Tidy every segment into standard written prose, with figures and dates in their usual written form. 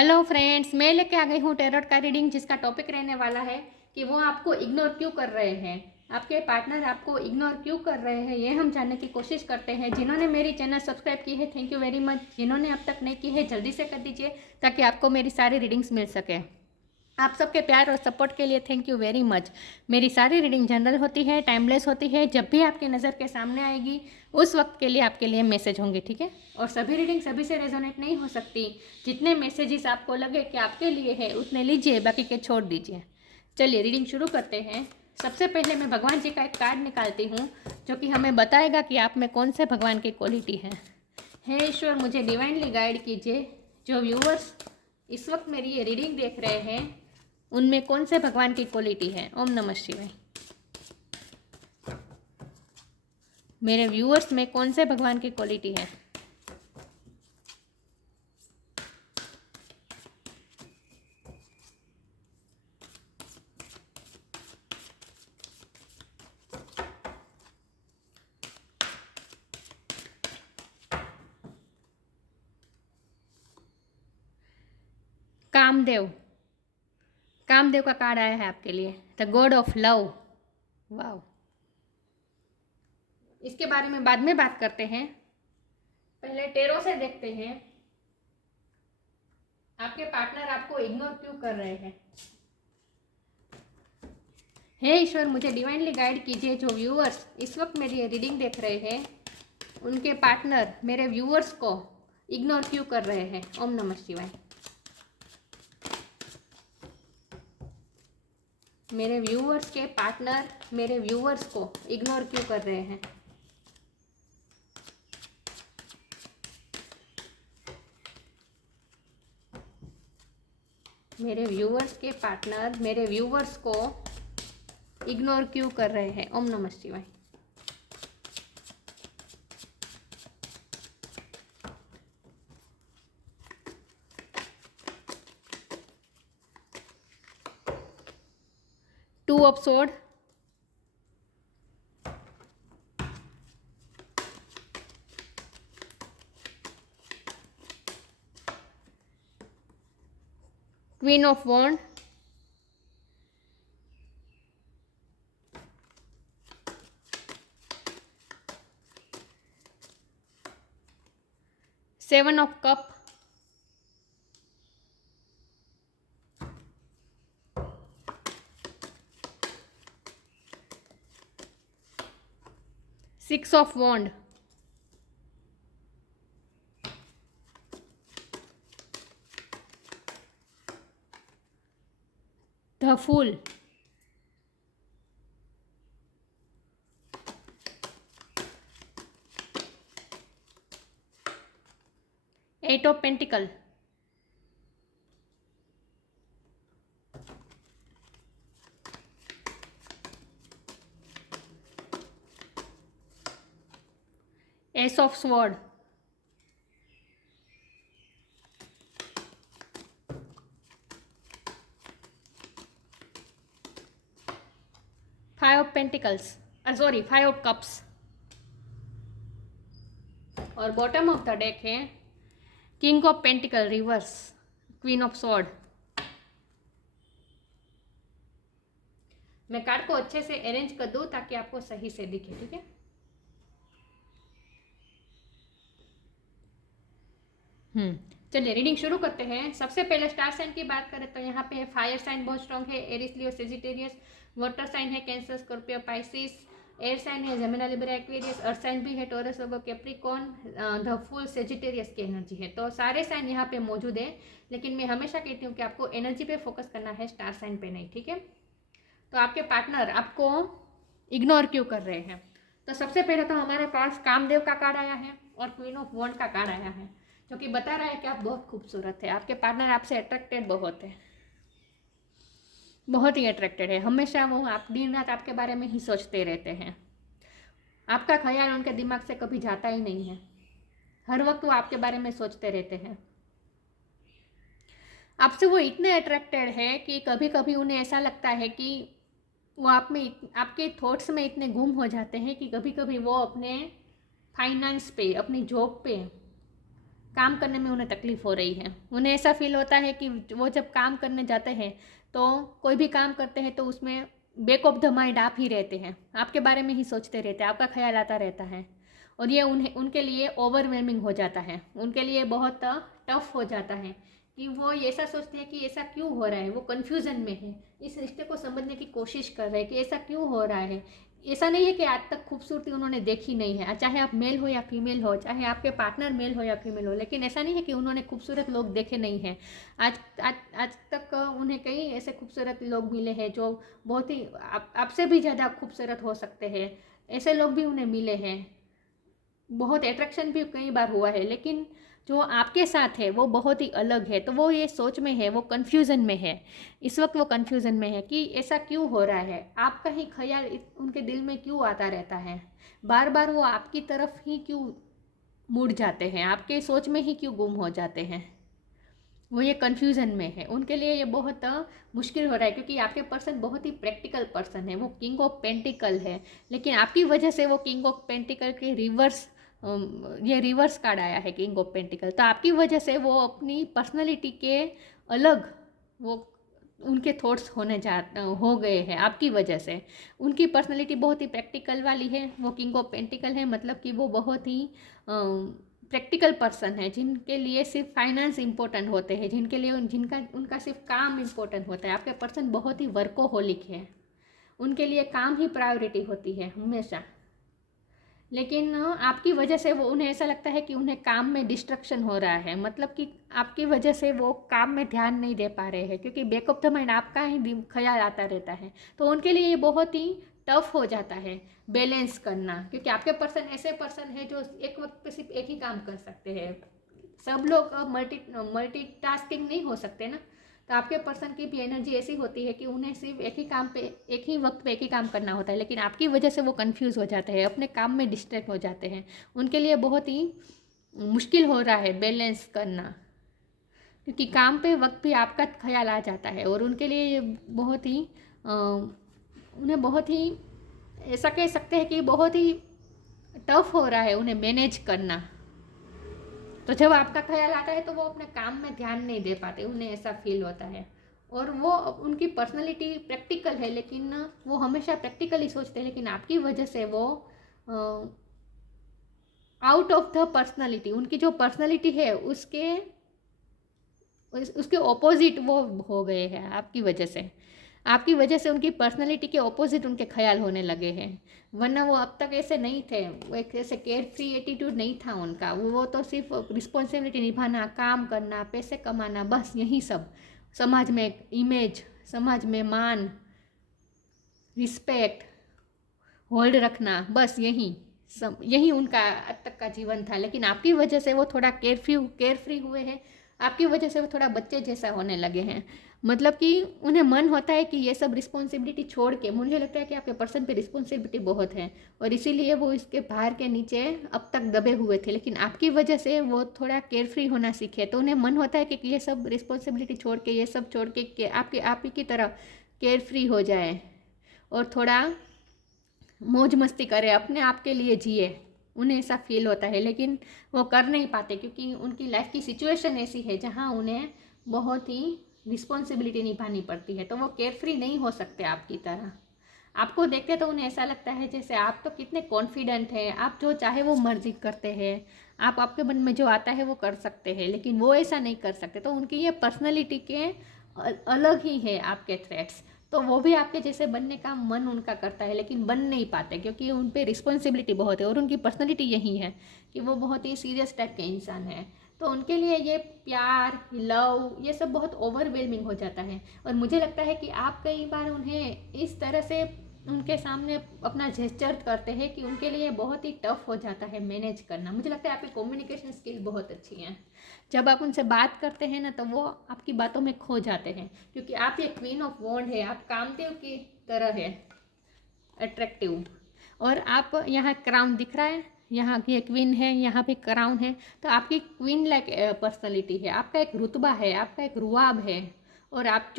Hello friends, मैं लेके आ गई हूँ टैरोट का रीडिंग जिसका टॉपिक रहने वाला है कि वो आपको इग्नोर क्यों कर रहे हैं। आपके पार्टनर आपको इग्नोर क्यों कर रहे हैं ये हम जानने की कोशिश करते हैं। जिन्होंने मेरी चैनल सब्सक्राइब की है थैंक यू वेरी मच। जिन्होंने अब तक नहीं की है जल्दी से कर दीजिए ताकि आपको मेरी सारी रीडिंग्स मिल सके। आप सबके प्यार और सपोर्ट के लिए थैंक यू वेरी मच। मेरी सारी रीडिंग जनरल होती है, टाइमलेस होती है। जब भी आपकी नज़र के सामने आएगी उस वक्त के लिए आपके लिए मैसेज होंगे, ठीक है। और सभी रीडिंग सभी से रेजोनेट नहीं हो सकती। जितने मैसेजेस आपको लगे कि आपके लिए है उतने लीजिए, बाकी के छोड़ दीजिए। चलिए रीडिंग शुरू करते हैं। सबसे पहले मैं भगवान जी का एक कार्ड निकालती हूँ जो कि हमें बताएगा कि आप में कौन से भगवान की क्वालिटी है। हे ईश्वर, मुझे डिवाइनली गाइड कीजिए। जो व्यूअर्स इस वक्त मेरी ये रीडिंग देख रहे हैं उनमें कौन से भगवान की क्वालिटी है। ओम नमः शिवाय। मेरे व्यूअर्स में कौन से भगवान की क्वालिटी है। कामदेव, कामदेव का कार्ड आया है आपके लिए, the God of love. Wow, इसके बारे में बाद में बात करते हैं। पहले टेरो से देखते हैं आपके पार्टनर आपको इग्नोर क्यों कर रहे हैं। हे ईश्वर, मुझे डिवाइनली गाइड कीजिए। जो व्यूअर्स इस वक्त मेरी ये रीडिंग देख रहे हैं उनके पार्टनर मेरे व्यूअर्स को इग्नोर क्यों कर रहे हैं। ओम नमः शिवाय। मेरे व्यूअर्स के पार्टनर मेरे व्यूअर्स को इग्नोर क्यों कर रहे हैं। मेरे व्यूअर्स के पार्टनर मेरे व्यूअर्स को इग्नोर क्यों कर रहे हैं। ओम नमः शिवाय। Two of sword, queen of wand, seven of cup, six of wand, the fool, eight of pentacle, ace of sword, five of pentacles, sorry five of cups. और बॉटम ऑफ द डेक है king of pentacle reverse, queen of sword. मैं card को अच्छे से arrange कर दूं ताकि आपको सही से दिखे, ठीक है। चलिए रीडिंग शुरू करते हैं। सबसे पहले स्टार साइन की बात करें तो यहाँ पे फायर साइन बहुत स्ट्रॉन्ग है, Aries Leo Sagittarius. Water sign है Cancer Scorpio Pisces. Air sign है Gemini Libra Aquarius. Earth sign भी है Taurus Virgo Capricorn. The full Sagittarius की एनर्जी है, तो सारे साइन यहाँ पे मौजूद है। लेकिन मैं हमेशा कहती हूँ कि आपको एनर्जी पे फोकस करना है, स्टार साइन पे नहीं, ठीक है। तो आपके पार्टनर आपको इग्नोर क्यों कर रहे हैं। तो सबसे पहले तो हमारे पास कामदेव का कार्ड आया है और क्वीन ऑफ वॉन्ड का कार्ड आया है जो कि बता रहा है कि आप बहुत खूबसूरत है। आपके पार्टनर आपसे अट्रैक्टेड बहुत है, बहुत ही अट्रैक्टेड है। हमेशा वो आप दिन रात आपके बारे में ही सोचते रहते हैं। आपका ख्याल उनके दिमाग से कभी जाता ही नहीं है, हर वक्त वो आपके बारे में सोचते रहते हैं। आपसे वो इतने अट्रैक्टेड है कि कभी कभी उन्हें ऐसा लगता है कि वो आप में आपके थॉट्स में इतने गुम हो जाते हैं कि कभी कभी वो अपने फाइनेंस पे, अपनी जॉब पे काम करने में उन्हें तकलीफ़ हो रही है। उन्हें ऐसा फील होता है कि वो जब काम करने जाते हैं तो कोई भी काम करते हैं तो उसमें बैक ऑफ द माइंड आप ही रहते हैं, आपके बारे में ही सोचते रहते हैं, आपका ख्याल आता रहता है और ये उनके लिए ओवरवेलमिंग हो जाता है, उनके लिए बहुत टफ हो जाता है कि वो ऐसा सोचते हैं कि ऐसा क्यों हो रहा है। वो कन्फ्यूज़न में है, इस रिश्ते को समझने की कोशिश कर रहे हैं कि ऐसा क्यों हो रहा है। ऐसा नहीं है कि आज तक खूबसूरती उन्होंने देखी नहीं है, चाहे आप मेल हो या फीमेल हो, चाहे आपके पार्टनर मेल हो या फीमेल हो, लेकिन ऐसा नहीं है कि उन्होंने खूबसूरत लोग देखे नहीं हैं। आज आज आज तक उन्हें कई ऐसे खूबसूरत लोग मिले हैं जो बहुत ही आपसे भी ज़्यादा खूबसूरत हो सकते हैं, ऐसे लोग भी उन्हें मिले हैं। बहुत अट्रैक्शन भी कई बार हुआ है, लेकिन जो आपके साथ है वो बहुत ही अलग है। तो वो ये सोच में है, वो कन्फ्यूज़न में है, इस वक्त वो कन्फ्यूज़न में है कि ऐसा क्यों हो रहा है। आपका ही ख्याल उनके दिल में क्यों आता रहता है, बार बार वो आपकी तरफ ही क्यों मुड़ जाते हैं, आपके सोच में ही क्यों गुम हो जाते हैं। वो ये कन्फ्यूज़न में है, उनके लिए ये बहुत मुश्किल हो रहा है क्योंकि आपके पर्सन बहुत ही प्रैक्टिकल पर्सन है। वो किंग ऑफ पेंटिकल है, लेकिन आपकी वजह से वो किंग ऑफ पेंटिकल के रिवर्स, ये रिवर्स कार्ड आया है किंग ऑफ पेंटिकल। तो आपकी वजह से वो अपनी पर्सनैलिटी के अलग वो उनके थॉट्स हो गए हैं आपकी वजह से। उनकी पर्सनैलिटी बहुत ही प्रैक्टिकल वाली है, वो किंग ऑफ पेंटिकल है, मतलब कि वो बहुत ही प्रैक्टिकल पर्सन है, जिनके लिए सिर्फ फाइनेंस इंपॉर्टेंट होते हैं, जिनके लिए उनका सिर्फ काम इंपॉर्टेंट होता है। आपके पर्सन बहुत ही वर्कोहोलिक है, उनके लिए काम ही प्रायोरिटी होती है हमेशा। लेकिन आपकी वजह से वो उन्हें ऐसा लगता है कि उन्हें काम में डिस्ट्रक्शन हो रहा है, मतलब कि आपकी वजह से वो काम में ध्यान नहीं दे पा रहे हैं क्योंकि बैक ऑफ द माइंड आपका ही ख्याल आता रहता है। तो उनके लिए ये बहुत ही टफ हो जाता है बैलेंस करना, क्योंकि आपके पर्सन ऐसे पर्सन है जो एक वक्त पे सिर्फ एक ही काम कर सकते हैं। सब लोग मल्टीटास्किंग नहीं हो सकते ना। तो आपके पर्सन की भी एनर्जी ऐसी होती है कि उन्हें सिर्फ एक ही काम पे एक ही वक्त पे एक ही काम करना होता है, लेकिन आपकी वजह से वो कंफ्यूज हो जाते हैं, अपने काम में डिस्ट्रैक्ट हो जाते हैं। उनके लिए बहुत ही मुश्किल हो रहा है बैलेंस करना, क्योंकि काम पे वक्त भी आपका ख्याल आ जाता है और उनके लिए ये बहुत ही उन्हें बहुत ही ऐसा कह सकते हैं कि बहुत ही टफ हो रहा है उन्हें मैनेज करना। तो जब आपका ख्याल आता है तो वो अपने काम में ध्यान नहीं दे पाते, उन्हें ऐसा फील होता है। और वो उनकी पर्सनैलिटी प्रैक्टिकल है, लेकिन वो हमेशा प्रैक्टिकली सोचते हैं, लेकिन आपकी वजह से वो आउट ऑफ द पर्सनैलिटी, उनकी जो पर्सनैलिटी है उसके ऑपोजिट वो हो गए हैं आपकी वजह से। आपकी वजह से उनकी पर्सनैलिटी के ऑपोजिट उनके ख्याल होने लगे हैं, वरना वो अब तक ऐसे नहीं थे। वो एक ऐसे केयर फ्री एटीट्यूड नहीं था उनका। वो तो सिर्फ रिस्पॉन्सिबिलिटी निभाना, काम करना, पैसे कमाना, बस यही सब। समाज में एक इमेज, समाज में मान, रिस्पेक्ट, होल्ड रखना, बस यही उनका अब तक का जीवन था। लेकिन आपकी वजह से वो थोड़ा केयर फ्री हुए हैं, आपकी वजह से वो थोड़ा बच्चे जैसा होने लगे हैं। मतलब कि उन्हें मन होता है कि ये सब रिस्पॉन्सिबिलिटी छोड़ के, मुझे लगता है कि आपके पर्सन पे रिस्पॉन्सिबिलिटी बहुत है और इसीलिए वो इसके भार के नीचे अब तक दबे हुए थे। लेकिन आपकी वजह से वो थोड़ा केयर फ्री होना सीखे, तो उन्हें मन होता है कि ये सब रिस्पॉन्सिबिलिटी छोड़ के, ये सब छोड़ के आप ही की तरह केयर फ्री हो जाए और थोड़ा मौज मस्ती करे, अपने आप के लिए जिए। उन्हें ऐसा फील होता है, लेकिन वो कर नहीं पाते क्योंकि उनकी लाइफ की सिचुएशन ऐसी है जहाँ उन्हें बहुत ही रिस्पॉन्सिबिलिटी निभानी पड़ती है। तो वो केयर फ्री नहीं हो सकते आपकी तरह। आपको देखते तो उन्हें ऐसा लगता है जैसे आप तो कितने कॉन्फिडेंट हैं, आप जो चाहे वो मर्जी करते हैं, आप आपके मन में जो आता है वो कर सकते हैं, लेकिन वो ऐसा नहीं कर सकते। तो उनकी ये पर्सनैलिटी के अलग ही है आपके थ्रेट्स। तो वो भी आपके जैसे बनने का मन उनका करता है, लेकिन बन नहीं पाते क्योंकि उन पर रिस्पॉन्सिबिलिटी बहुत है और उनकी पर्सनैलिटी यही है कि वो बहुत ही सीरियस टाइप के इंसान है। तो उनके लिए ये प्यार, लव, ये सब बहुत ओवरवेलमिंग हो जाता है। और मुझे लगता है कि आप कई बार उन्हें इस तरह से उनके सामने अपना जेस्चर करते हैं कि उनके लिए बहुत ही टफ हो जाता है मैनेज करना। मुझे लगता है आपकी कम्युनिकेशन स्किल बहुत अच्छी हैं। जब आप उनसे बात करते हैं ना तो वो आपकी बातों में खो जाते हैं, क्योंकि आप ये क्वीन ऑफ वॉन्ड है, आप कामदेव की तरह है, अट्रैक्टिव। और आप यहाँ क्राउन दिख रहा है, यहाँ की एक क्वीन है, यहाँ भी क्राउन है। तो आपकी क्वीन लाइक पर्सनैलिटी है, आपका एक रुतबा है, आपका एक रुआब है। और आप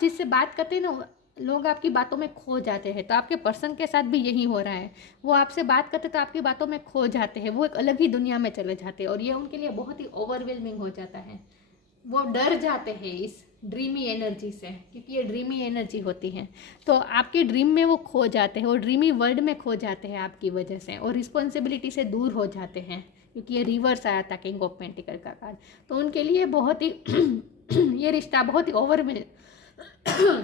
जिससे बात करते हैं ना, लोग आपकी बातों में खो जाते हैं। तो आपके पर्सन के साथ भी यही हो रहा है, वो आपसे बात करते तो आपकी बातों में खो जाते हैं, वो एक अलग ही दुनिया में चले जाते हैं और ये उनके लिए बहुत ही ओवरवेलमिंग हो जाता है। वो डर जाते हैं इस ड्रीमी एनर्जी से, क्योंकि ये ड्रीमी एनर्जी होती है। तो आपके ड्रीम में वो खो जाते हैं और ड्रीमी वर्ल्ड में खो जाते हैं आपकी वजह से, और रिस्पॉन्सिबिलिटी से दूर हो जाते हैं, क्योंकि ये रिवर्स आया था किंग ऑफ पेंटिकल का कार्ड। तो उनके लिए बहुत ही ये रिश्ता बहुत ही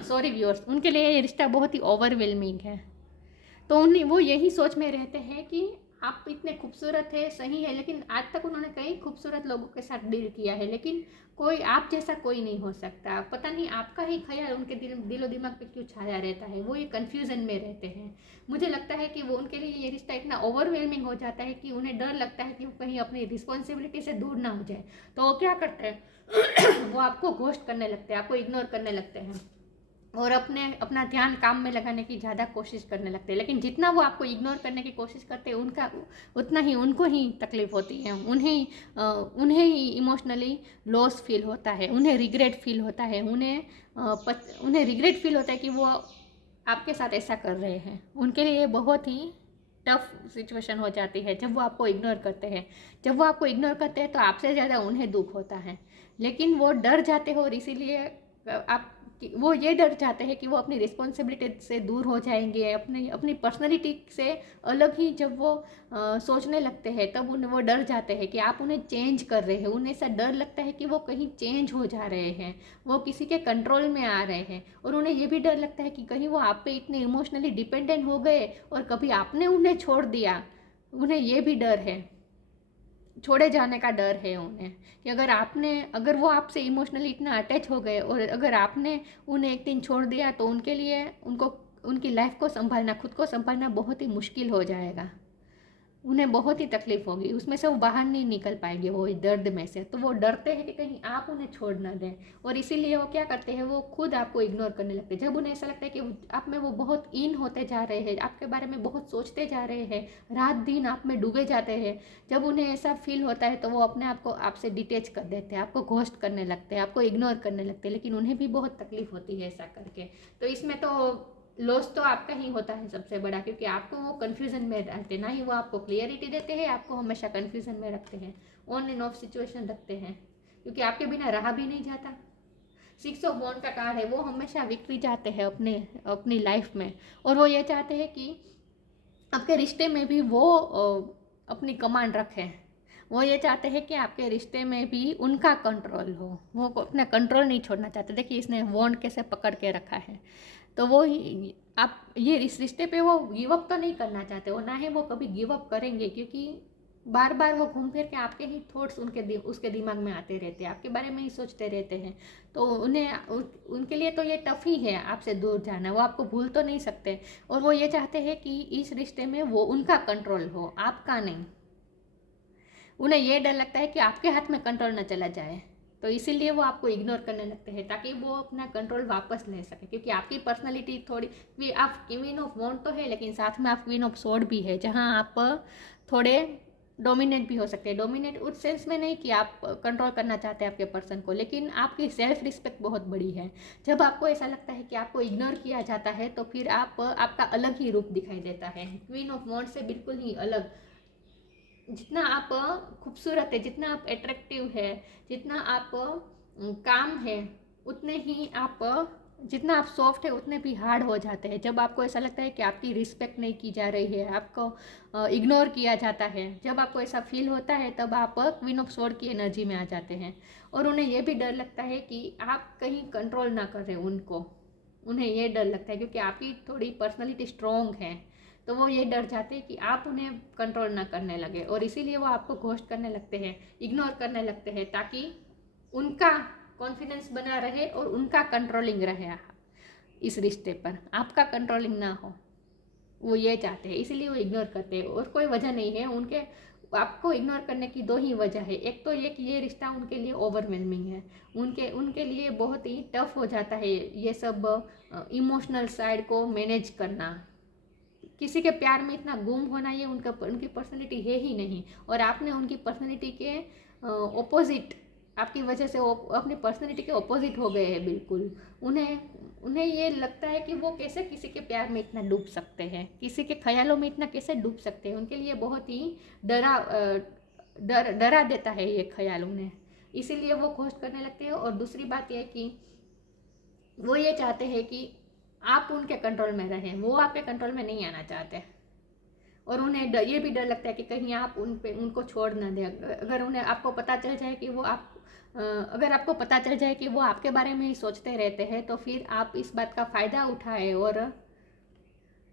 सॉरी व्यूअर्स, उनके लिए ये रिश्ता बहुत ही ओवरवेलमिंग है। तो उन्हें वो यही सोच में रहते हैं कि आप इतने खूबसूरत है, सही है, लेकिन आज तक उन्होंने कई खूबसूरत लोगों के साथ डील किया है, लेकिन कोई आप जैसा कोई नहीं हो सकता। पता नहीं आपका ही ख्याल उनके दिलो दिमाग पे क्यों छाया रहता है, वो ये कन्फ्यूज़न में रहते हैं। मुझे लगता है कि वो उनके लिए ये रिश्ता इतना ओवरवेलमिंग हो जाता है कि उन्हें डर लगता है कि वो कहीं अपनी रिस्पॉन्सिबिलिटी से दूर ना हो जाए। तो वो क्या करते हैं वो आपको घोस्ट करने लगते हैं, आपको इग्नोर करने लगते हैं और अपना ध्यान काम में लगाने की ज़्यादा कोशिश करने लगते हैं। लेकिन जितना वो आपको इग्नोर करने की कोशिश करते हैं उतना ही उनको ही तकलीफ़ होती है, उन्हें ही इमोशनली लॉस फील होता है, उन्हें रिग्रेट फील होता है, उन्हें रिग्रेट फील होता है कि वो आपके साथ ऐसा कर रहे हैं। उनके लिए बहुत ही टफ सिचुएशन हो जाती है जब वो आपको इग्नोर करते हैं। जब वो आपको इग्नोर करते हैं तो आपसे ज़्यादा उन्हें दुख होता है, लेकिन वो डर जाते हो और इसीलिए आप वो ये डर जाते हैं कि वो अपनी रिस्पॉन्सिबिलिटी से दूर हो जाएंगे, अपनी पर्सनैलिटी से अलग ही जब वो सोचने लगते हैं तब उन्हें वो डर जाते हैं कि आप उन्हें चेंज कर रहे हैं। उन्हें ऐसा डर लगता है कि वो कहीं चेंज हो जा रहे हैं, वो किसी के कंट्रोल में आ रहे हैं, और उन्हें ये भी डर लगता है कि कहीं वो आप पे इतने इमोशनली डिपेंडेंट हो गए और कभी आपने उन्हें छोड़ दिया। उन्हें ये भी डर है, छोड़े जाने का डर है उन्हें, कि अगर वो आपसे इमोशनली इतना अटैच हो गए और अगर आपने उन्हें एक दिन छोड़ दिया तो उनके लिए उनकी लाइफ को संभालना, खुद को संभालना बहुत ही मुश्किल हो जाएगा। उन्हें बहुत ही तकलीफ होगी, उसमें से वो बाहर नहीं निकल पाएंगे वो इस दर्द में से। तो वो डरते हैं कि कहीं आप उन्हें छोड़ ना दें, और इसीलिए वो क्या करते हैं, वो खुद आपको इग्नोर करने लगते हैं। जब उन्हें ऐसा लगता है कि आप में वो बहुत इन होते जा रहे हैं, आपके बारे में बहुत सोचते जा रहे हैं, रात दिन आप में डूबे जाते हैं, जब उन्हें ऐसा फील होता है तो वो अपने आप को आपसे डिटेच कर देते हैं, आपको घोस्ट करने लगते हैं, आपको इग्नोर करने लगते हैं। लेकिन उन्हें भी बहुत तकलीफ होती है ऐसा करके। तो इसमें तो लॉस तो आपका ही होता है सबसे बड़ा, क्योंकि आपको वो कन्फ्यूज़न में रहते, ना ही वो आपको क्लियरिटी देते हैं, आपको हमेशा कन्फ्यूज़न में रखते हैं, ऑन एंड ऑफ सिचुएशन रखते हैं, क्योंकि आपके बिना रहा भी नहीं जाता। 6 ऑफ वॉन्ड का कार्ड है, वो हमेशा विक्ट्री चाहते हैं अपनी लाइफ में, और वो ये चाहते हैं कि आपके रिश्ते में भी वो अपनी कमांड रखें। वो ये चाहते हैं कि आपके रिश्ते में भी उनका कंट्रोल हो, वो अपना कंट्रोल नहीं छोड़ना चाहते। देखिए इसने वॉन्ड कैसे पकड़ के रखा है। तो वो आप ये इस रिश्ते पे वो गिव अप तो नहीं करना चाहते, और ना ही वो कभी गिव अप करेंगे, क्योंकि बार बार वो घूम फिर के आपके ही थॉट्स उसके दिमाग में आते रहते हैं, आपके बारे में ही सोचते रहते हैं। तो उनके लिए तो ये टफ ही है आपसे दूर जाना, वो आपको भूल तो नहीं सकते, और वो ये चाहते हैं कि इस रिश्ते में वो उनका कंट्रोल हो, आपका नहीं। उन्हें ये डर लगता है कि आपके हाथ में कंट्रोल न चला जाए, तो इसीलिए वो आपको इग्नोर करने लगते हैं, ताकि वो अपना कंट्रोल वापस ले सके। क्योंकि आपकी पर्सनालिटी थोड़ी आप क्वीन ऑफ वॉन्ड तो है, लेकिन साथ में आप क्वीन ऑफ स्वॉर्ड भी है, जहाँ आप थोड़े डोमिनेट भी हो सकते हैं। डोमिनेट उस सेंस में नहीं कि आप कंट्रोल करना चाहते हैं आपके पर्सन को, लेकिन आपकी सेल्फ रिस्पेक्ट बहुत बड़ी है। जब आपको ऐसा लगता है कि आपको इग्नोर किया जाता है तो फिर आपका अलग ही रूप दिखाई देता है, क्वीन ऑफ वॉन्ड से बिल्कुल ही अलग। जितना आप खूबसूरत है, जितना आप अट्रैक्टिव है, जितना आप काम है, उतने ही आप जितना आप सॉफ्ट है उतने भी हार्ड हो जाते हैं। जब आपको ऐसा लगता है कि आपकी रिस्पेक्ट नहीं की जा रही है, आपको इग्नोर किया जाता है, जब आपको ऐसा फील होता है तब आप क्वीन ऑफ स्वॉर्ड की एनर्जी में आ जाते हैं। और उन्हें यह भी डर लगता है कि आप कहीं कंट्रोल ना करें उनको, उन्हें यह डर लगता है क्योंकि आपकी थोड़ी पर्सनैलिटी स्ट्रॉन्ग है, तो वो ये डर जाते हैं कि आप उन्हें कंट्रोल ना करने लगे, और इसीलिए वो आपको घोस्ट करने लगते हैं, इग्नोर करने लगते हैं, ताकि उनका कॉन्फिडेंस बना रहे और उनका कंट्रोलिंग रहे इस रिश्ते पर, आपका कंट्रोलिंग ना हो। वो ये चाहते हैं, इसीलिए वो इग्नोर करते हैं, और कोई वजह नहीं है उनके आपको इग्नोर करने की। 2 ही वजह है, एक तो ये कि ये रिश्ता उनके लिए ओवरवेलमिंग है, उनके लिए बहुत ही टफ हो जाता है ये सब इमोशनल साइड को मैनेज करना। किसी के प्यार में इतना गुम होना ये उनकी पर्सनैलिटी है ही नहीं, और आपने उनकी पर्सनैलिटी के ऑपोजिट आपकी वजह से वो अपनी पर्सनैलिटी के ऑपोजिट हो गए हैं बिल्कुल। उन्हें ये लगता है कि वो कैसे किसी के प्यार में इतना डूब सकते हैं, किसी के ख्यालों में इतना कैसे डूब सकते हैं। उनके लिए बहुत ही डरा देता है ये ख्याल उन्हें, इसीलिए वो खोज करने लगते हैं। और दूसरी बात यह कि वो ये चाहते हैं कि आप उनके कंट्रोल में रहें, वो आपके कंट्रोल में नहीं आना चाहते। और उन्हें ये भी डर लगता है कि कहीं आप उनको छोड़ ना दें। अगर उन्हें आपको पता चल जाए कि अगर आपको पता चल जाए कि वो आपके बारे में ही सोचते रहते हैं, तो फिर आप इस बात का फ़ायदा उठाएं और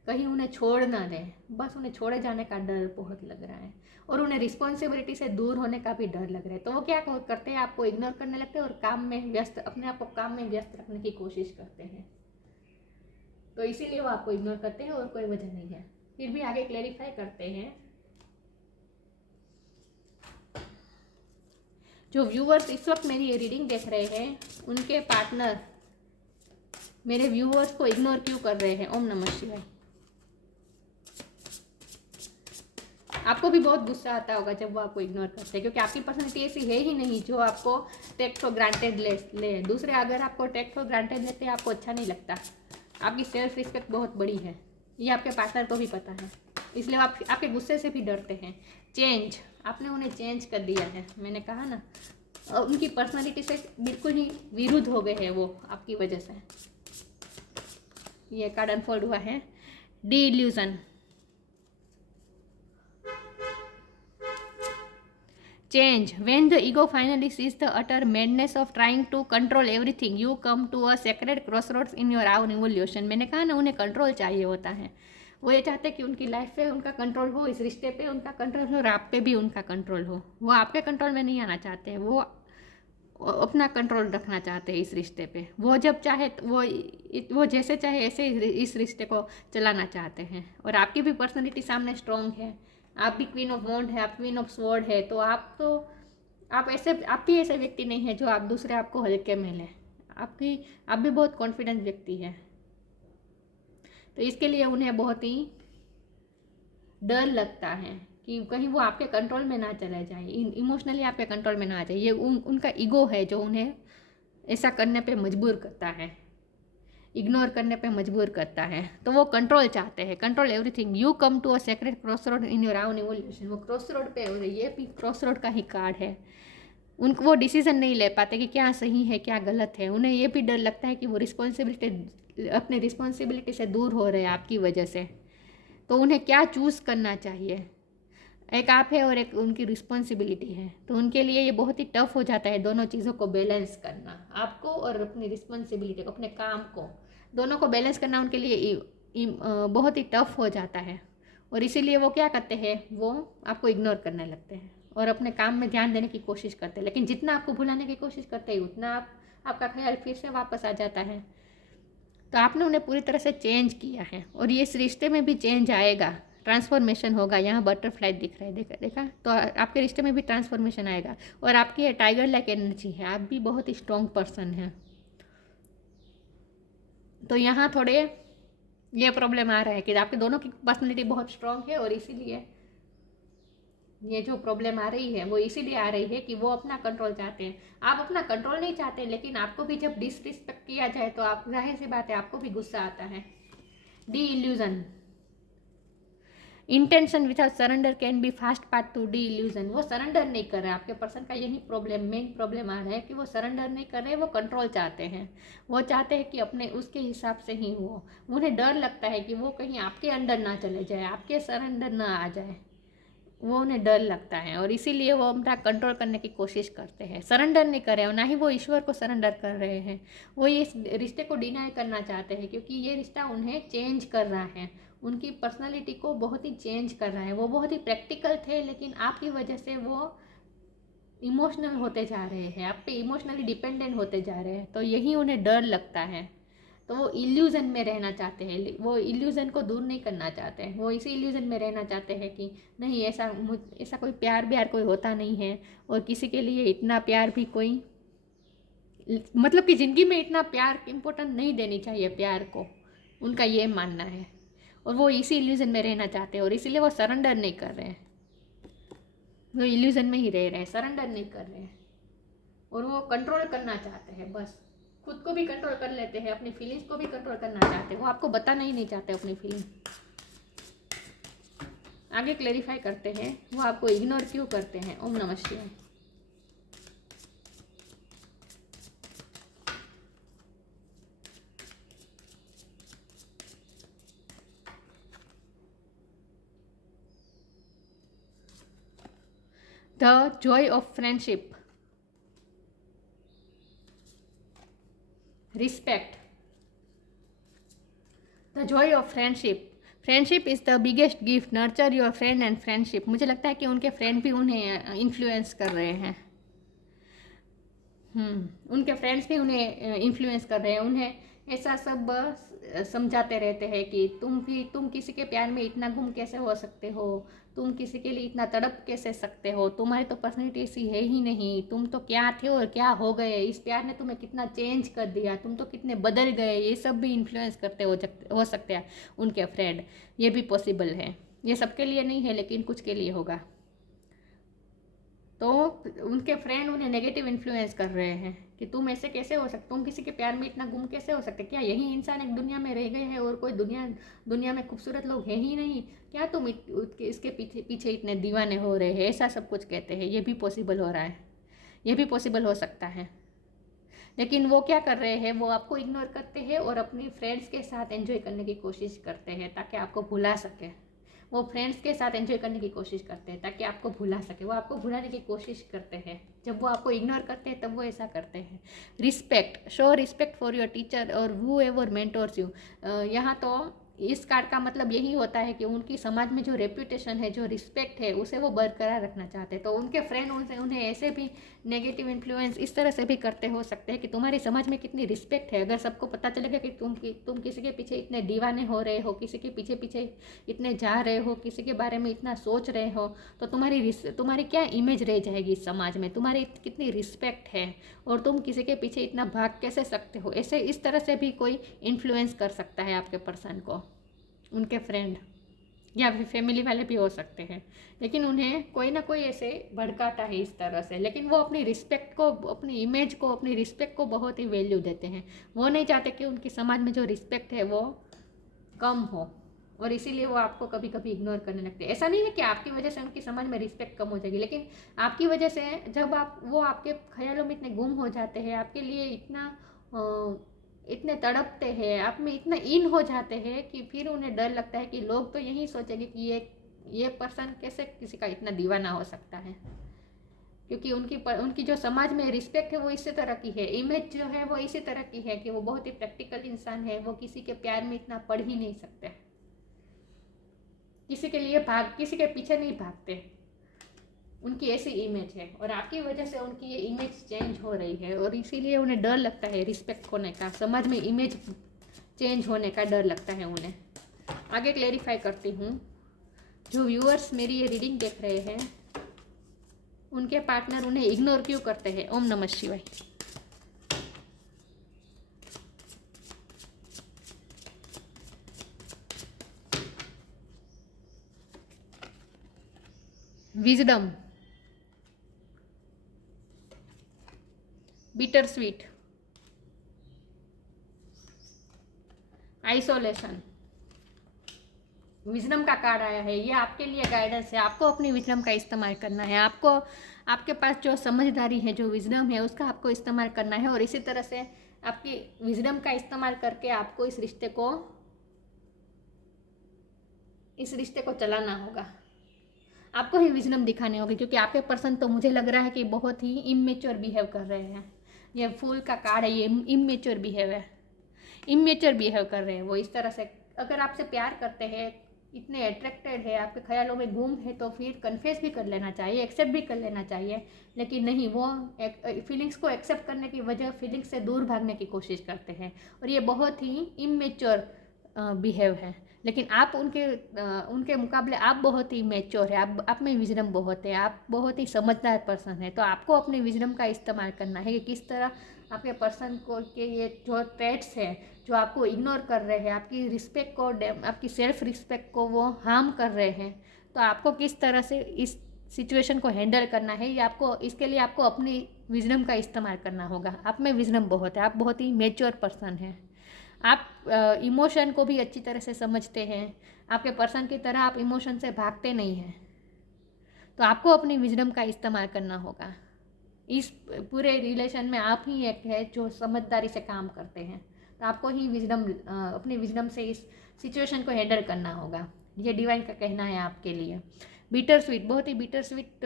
कहीं उन्हें छोड़ ना दें। बस उन्हें छोड़े जाने का डर बहुत लग रहा है और उन्हें रिस्पॉन्सिबिलिटी से दूर होने का भी डर लग रहा है। तो वो क्या करते हैं, आपको इग्नोर करने लगते हैं और अपने आप को काम में व्यस्त रखने की कोशिश करते हैं। तो इसीलिए वो आपको इग्नोर करते हैं और कोई वजह नहीं है। फिर भी आगे क्लेरिफाई करते हैं। जो व्यूअर्स इस वक्त मेरी ये रीडिंग देख रहे हैं, उनके पार्टनर मेरे व्यूअर्स को इग्नोर क्यों कर रहे हैं? ओम नमः शिवाय। आपको भी बहुत गुस्सा आता होगा जब वो आपको इग्नोर करते हैं, क्योंकि आपकी पर्सनैलिटी ऐसी है ही नहीं जो आपको टेक फॉर ग्रांटेड ले। दूसरे अगर आपको टेक फॉर ग्रांटेड लेते हैं, आपको अच्छा नहीं लगता। आपकी सेल्फ रिस्पेक्ट बहुत बड़ी है, ये आपके पार्टनर को भी पता है, इसलिए आप आपके गुस्से से भी डरते हैं। चेंज, आपने उन्हें चेंज कर दिया है, मैंने कहा ना। उनकी पर्सनालिटी से बिल्कुल ही विरुद्ध हो गए हैं वो आपकी वजह से। ये कार्ड अनफोल्ड हुआ है, delusion. Change. When the ego finally sees the utter madness of trying to control everything, you come to a sacred crossroads in your own evolution. मैंने कहा ना, उन्हें कंट्रोल चाहिए होता है। वो ये चाहते हैं कि उनकी लाइफ पे उनका कंट्रोल हो, इस रिश्ते पे उनका कंट्रोल हो और आप पे भी उनका कंट्रोल हो। वो आपके कंट्रोल में नहीं आना चाहते, वो अपना कंट्रोल रखना चाहते हैं इस रिश्ते पे। वो जब चाहे वो जैसे चाहे ऐसे इस रिश्ते को चलाना चाहते हैं। और आपकी भी पर्सनैलिटी सामने स्ट्रॉन्ग है, आप भी क्वीन ऑफ वॉन्ड है, आप क्वीन ऑफ स्वॉर्ड है। तो आप भी ऐसे व्यक्ति नहीं है जो आप दूसरे आपको हल्के में लें। आप भी बहुत कॉन्फिडेंट व्यक्ति है। तो इसके लिए उन्हें बहुत ही डर लगता है कि कहीं वो आपके कंट्रोल में ना चले जाए, इमोशनली आपके कंट्रोल में ना आ जाए। ये उनका ईगो है जो उन्हें ऐसा करने पे मजबूर करता है, इग्नोर करने पे मजबूर करता है। तो वो कंट्रोल चाहते हैं, control everything. You come to a secret cross road in your own evolution. वो क्रॉस रोड पे, ये भी क्रॉस रोड का ही कार्ड है। उनको वो डिसीजन नहीं ले पाते कि क्या सही है क्या गलत है। उन्हें ये भी डर लगता है कि वो अपनी रिस्पॉन्सिबिलिटी से दूर हो रहे हैं आपकी वजह से। तो उन्हें क्या चूज़ करना चाहिए? एक आप है और एक उनकी रिस्पॉन्सिबिलिटी है। तो उनके लिए ये बहुत ही टफ हो जाता है दोनों चीज़ों को बैलेंस करना, आपको और अपनी रिस्पॉन्सिबिलिटी को, अपने काम को, दोनों को बैलेंस करना उनके लिए बहुत ही टफ हो जाता है। और इसीलिए वो क्या करते हैं, वो आपको इग्नोर करने लगते हैं और अपने काम में ध्यान देने की कोशिश करते हैं। लेकिन जितना आपको भुलाने की कोशिश करते हैं, उतना आपका ख्याल फिर से वापस आ जाता है। तो आपने उन्हें पूरी तरह से चेंज किया है और ये इस रिश्ते में भी चेंज आएगा, ट्रांसफॉर्मेशन होगा। यहाँ बटरफ्लाई दिख रहा है, देखा? तो आपके रिश्ते में भी ट्रांसफॉर्मेशन आएगा। और आपकी टाइगर लाइक एनर्जी है, आप भी बहुत ही स्ट्रॉन्ग पर्सन हैं। तो यहाँ थोड़े ये प्रॉब्लम आ रहा है कि आपके दोनों की पर्सनैलिटी बहुत स्ट्रॉन्ग है और इसीलिए ये जो प्रॉब्लम आ रही है वो इसीलिए आ रही है कि वो अपना कंट्रोल चाहते हैं, आप अपना कंट्रोल नहीं चाहते। लेकिन आपको भी जब डिसरिस्पेक्ट किया जाए तो आप, जाहिर सी बात है, आपको भी गुस्सा आता है। Delusion. Intention without surrender can be fast path to delusion. वो सरेंडर नहीं कर रहे, आपके पर्सन का यही मेन प्रॉब्लम आ रहा है कि वो सरेंडर नहीं कर रहे, वो कंट्रोल चाहते हैं। वो चाहते हैं कि अपने उसके हिसाब से ही हो। उन्हें डर लगता है कि वो कहीं आपके अंडर ना चले जाए, आपके सरेंडर ना आ जाए, वो उन्हें डर लगता है। और इसीलिए वो अपना कंट्रोल करने की कोशिश करते हैं, सरेंडर नहीं कर रहे हैं। ना ही वो ईश्वर को सरेंडर कर रहे हैं, वो ये रिश्ते को डिनाई करना चाहते हैं, क्योंकि ये रिश्ता उन्हें चेंज कर रहा है, उनकी पर्सनालिटी को बहुत ही चेंज कर रहा है। वो बहुत ही प्रैक्टिकल थे, लेकिन आपकी वजह से वो इमोशनल होते जा रहे हैं, आप पे इमोशनली डिपेंडेंट होते जा रहे हैं। तो यही उन्हें डर लगता है। तो वो इल्यूज़न में रहना चाहते हैं, वो इल्यूज़न को दूर नहीं करना चाहते हैं। वो इसी इल्यूज़न में रहना चाहते हैं कि नहीं, ऐसा कोई प्यार कोई होता नहीं है, और किसी के लिए इतना प्यार भी कोई, मतलब कि ज़िंदगी में इतना प्यार इम्पोर्टेंट नहीं देनी चाहिए प्यार को, उनका ये मानना है। और वो इसी इल्यूज़न में रहना चाहते हैं और इसीलिए वो सरेंडर नहीं कर रहे हैं, वो इल्यूज़न में ही रह रहे हैं, सरेंडर नहीं कर रहे हैं। और वो कंट्रोल करना चाहते हैं, बस खुद को भी कंट्रोल कर लेते हैं, अपनी फीलिंग्स को भी कंट्रोल करना चाहते हैं, वो आपको बताना ही नहीं चाहते अपनी फीलिंग। आगे क्लेरिफाई करते हैं वो आपको इग्नोर क्यों करते हैं। ओम नमः शिवाय। The Joy of friendship, respect, the Joy of friendship. Friendship is the biggest gift, nurture your friend and friendship. मुझे लगता है कि उनके फ्रेंड भी उन्हें इन्फ्लुएंस कर रहे हैं। उनके फ्रेंड्स भी उन्हें इन्फ्लुएंस कर रहे हैं, उन्हें ऐसा सब समझाते रहते हैं कि तुम किसी के प्यार में इतना गुम कैसे हो सकते हो, तुम किसी के लिए इतना तड़प कैसे सकते हो, तुम्हारी तो पर्सनैलिटी ऐसी है ही नहीं, तुम तो क्या थे और क्या हो गए, इस प्यार ने तुम्हें कितना चेंज कर दिया, तुम तो कितने बदल गए। ये सब भी इन्फ्लुएंस करते हो सकते हैं उनके फ्रेंड। ये भी पॉसिबल है, ये सबके लिए नहीं है लेकिन कुछ के लिए होगा। तो उनके फ्रेंड उन्हें नेगेटिव इन्फ्लुएंस कर रहे हैं कि तुम ऐसे कैसे हो सकते, तुम किसी के प्यार में इतना गुम कैसे हो सकते, क्या यही इंसान एक दुनिया में रह गए हैं और कोई दुनिया में खूबसूरत लोग हैं ही नहीं, क्या तुम इसके पीछे इतने दीवाने हो रहे हैं, ऐसा सब कुछ कहते हैं। ये भी पॉसिबल हो रहा है, ये भी पॉसिबल हो सकता है। लेकिन वो क्या कर रहे हैं, वो आपको इग्नोर करते हैं और अपनी फ्रेंड्स के साथ एंजॉय करने की कोशिश करते हैं ताकि आपको भुला सके। वो फ्रेंड्स के साथ एंजॉय करने की कोशिश करते हैं ताकि आपको भुला सके, वो आपको भुलाने की कोशिश करते हैं। जब वो आपको इग्नोर करते हैं तब वो ऐसा करते हैं। Respect, show respect for your teacher और हू एवर मेंटोर्स यू। यहाँ तो इस कार्ड का मतलब यही होता है कि उनकी समाज में जो रेप्यूटेशन है, जो रिस्पेक्ट है, उसे वो बरकरार रखना चाहते हैं। तो उनके फ्रेंड उन्हें ऐसे भी नेगेटिव इन्फ्लुएंस इस तरह से भी करते हो सकते हैं कि तुम्हारी समाज में कितनी रिस्पेक्ट है। अगर सबको पता चलेगा कि तुम किसी के पीछे इतने दीवाने हो रहे हो, किसी के पीछे पीछे इतने जा रहे हो, किसी के बारे में इतना सोच रहे हो, तो तुम्हारी क्या इमेज रह जाएगी इस समाज में, तुम्हारी कितनी रिस्पेक्ट है और तुम किसी के पीछे इतना भाग कैसे सकते हो। ऐसे इस तरह से भी कोई इन्फ्लुएंस कर सकता है आपके पर्सन को, उनके फ्रेंड या फिर फैमिली वाले भी हो सकते हैं। लेकिन उन्हें कोई ना कोई ऐसे भड़काता है इस तरह से। लेकिन वो अपनी रिस्पेक्ट को, अपनी इमेज को, अपनी रिस्पेक्ट को बहुत ही वैल्यू देते हैं। वो नहीं चाहते कि उनकी समाज में जो रिस्पेक्ट है वो कम हो, और इसीलिए वो आपको कभी कभी इग्नोर करने लगते हैं। ऐसा नहीं है कि आपकी वजह से उनकी समाज में रिस्पेक्ट कम हो जाएगी, लेकिन आपकी वजह से जब वो आपके ख्यालों में इतने गुम हो जाते हैं, आपके लिए इतने तड़पते हैं, आप में इतना इन हो जाते हैं कि फिर उन्हें डर लगता है कि लोग तो यही सोचेंगे कि ये पर्सन कैसे किसी का इतना दीवाना हो सकता है। क्योंकि उनकी जो समाज में रिस्पेक्ट है वो इसी तरह की है, इमेज जो है वो इसी तरह की है कि वो बहुत ही प्रैक्टिकल इंसान है, वो किसी के प्यार में इतना पड़ ही नहीं सकते, किसी के पीछे नहीं भागते। उनकी ऐसी इमेज है और आपकी वजह से उनकी ये इमेज चेंज हो रही है, और इसीलिए उन्हें डर लगता है रिस्पेक्ट होने का, समाज में इमेज चेंज होने का डर लगता है उन्हें। आगे क्लेरिफाई करती हूँ। जो व्यूअर्स मेरी ये रीडिंग देख रहे हैं, उनके पार्टनर उन्हें इग्नोर क्यों करते हैं। ओम नमः शिवाय। Wisdom, bitter sweet, isolation. Wisdom का कार्ड आया है, ये आपके लिए गाइडेंस है। आपको अपनी विजडम का इस्तेमाल करना है, आपको आपके पास जो समझदारी है, जो विजडम है, उसका आपको इस्तेमाल करना है। और इसी तरह से आपकी विजडम का इस्तेमाल करके आपको इस रिश्ते को चलाना होगा। आपको ही विजडम दिखाने होगी, क्योंकि आपके पर्सन तो मुझे लग रहा है कि बहुत ही इमेच्योर बिहेव कर रहे हैं। ये फूल का कार्ड है, ये इमेच्योर बिहेव कर रहे हैं वो इस तरह से। अगर आपसे प्यार करते हैं, इतने अट्रैक्टेड है, आपके ख्यालों में गुम है, तो फिर कन्फेस भी कर लेना चाहिए, एक्सेप्ट भी कर लेना चाहिए। लेकिन नहीं, वो फीलिंग्स को एक्सेप्ट करने की वजह फीलिंग्स से दूर भागने की कोशिश करते हैं, और ये बहुत ही इमेच्योर बिहेव है। लेकिन आप उनके मुकाबले आप बहुत ही मैच्योर है, आप में विजडम बहुत है, आप बहुत ही समझदार पर्सन है। तो आपको अपने विजडम का इस्तेमाल करना है कि किस तरह आपके पर्सन को के ये जो ट्रेट्स है, जो आपको इग्नोर कर रहे हैं, आपकी रिस्पेक्ट को, आपकी सेल्फ रिस्पेक्ट को वो हार्म कर रहे हैं, तो आपको किस तरह से इस सिचुएशन को हैंडल करना है। ये इसके लिए आपको अपनी विजडम का इस्तेमाल करना होगा। आप में विजडम बहुत है, आप बहुत ही मैच्योर पर्सन हैं, आप इमोशन को भी अच्छी तरह से समझते हैं, आपके पर्सन की तरह आप इमोशन से भागते नहीं हैं। तो आपको अपनी विजडम का इस्तेमाल करना होगा। इस पूरे रिलेशन में आप ही एक है जो समझदारी से काम करते हैं। तो आपको ही विजडम अपनी विजडम से इस सिचुएशन को हैंडल करना होगा। ये डिवाइन का कहना है आपके लिए। बिटर स्वीट, बहुत ही बिटर स्वीट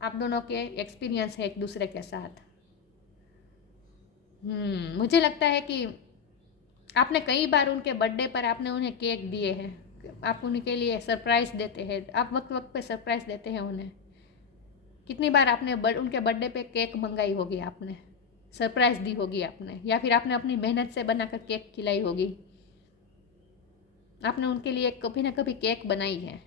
आप दोनों के एक्सपीरियंस है एक दूसरे के साथ। मुझे लगता है कि आपने कई बार उनके बर्थडे पर आपने उन्हें केक दिए हैं, आप उनके लिए सरप्राइज़ देते हैं, आप वक्त वक्त पे सरप्राइज़ देते हैं उन्हें। कितनी बार आपने उनके बर्थडे पे केक मंगाई होगी, आपने सरप्राइज़ दी होगी आपने, या फिर आपने अपनी मेहनत से बनाकर केक खिलाई होगी। आपने उनके लिए कभी ना कभी केक बनाई है।